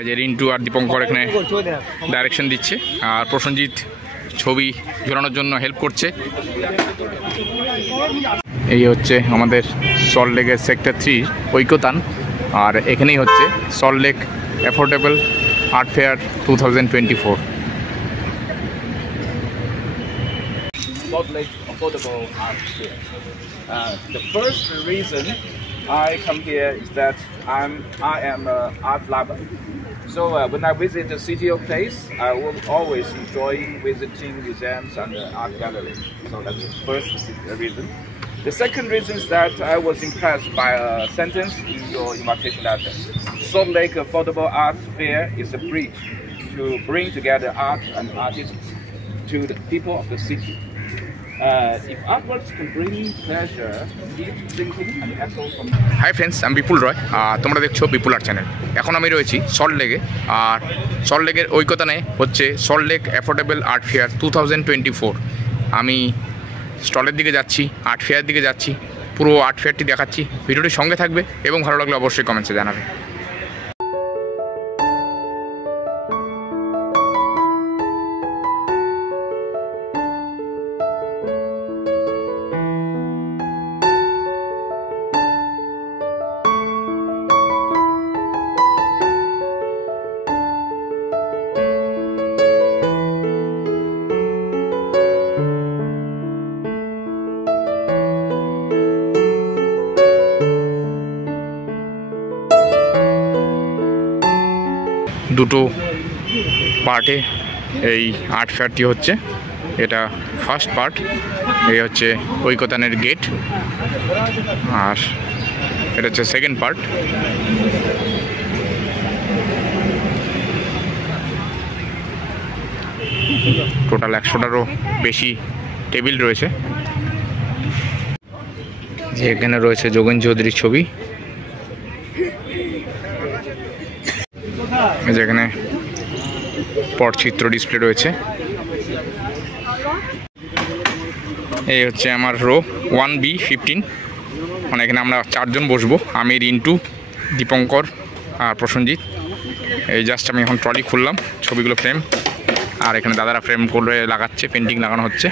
এই যে রিন্টু আর দীপঙ্কর এখানে ডাইরেকশন দিচ্ছে আর প্রসেনজিৎ ছবি ঝোলানোর জন্য হেল্প করছে। এই হচ্ছে আমাদের সল্টলেকের সেক্টর 3 ঐকতান, আর এখানেই হচ্ছে Salt Lake affordable art fair 2024। Salt Lake Affordable Art Fair. The first reason I come here is that I am an art lover. So when I visit a city or place, I will always enjoy visiting museums and art galleries. So that's the first reason. The second reason is that I was impressed by a sentence in your invitation letter. Salt Lake Affordable Art Fair is a bridge to bring together art and artists to the people of the city. If artworks can bring pleasure, deep thinking and echo from... hi friends, আমি বিপুল রয়, তোমরা দেখছো বিপুল art channel. এখন আমি রয়েছি সল্টলেকে, আর সল্টলেকের ঐকতানে হচ্ছে সল্টলেক অ্যাফোর্ডেবল আর্ট ফেয়ার 2024। আমি স্টলের দিকে যাচ্ছি, আর্ট ফেয়ার দিকে যাচ্ছি, পুরো আর্ট ফেয়ারটি দেখাচ্ছি। ভিডিওটির সঙ্গে থাকবে এবং ভালো লাগলে অবশ্যই কমেন্টসে জানাবে। দুটো পার্টে এই আর্ট ফেয়ারটি হচ্ছে। এটা ফার্স্ট পার্ট, এই হচ্ছে ঐকতানের গেট, আর এটা হচ্ছে সেকেন্ড পার্ট। টোটাল 100টারও বেশি টেবিল রয়েছে। যে এখানে রয়েছে যোগেন চৌধুরীর ছবি, যেখানে পটচিত্র ডিসপ্লে রয়েছে। এই হচ্ছে আমার রো 1B15, মানে এখানে আমরা 4 জন বসবো, আমি, রিন্টু, দীপঙ্কর আর প্রসেনজিৎ। এই জাস্ট আমি এখন ট্রলি খুললাম, ছবিগুলো ফ্রেম, আর এখানে দাদারা ফ্রেম করে লাগাচ্ছে, পেন্টিং লাগানো হচ্ছে।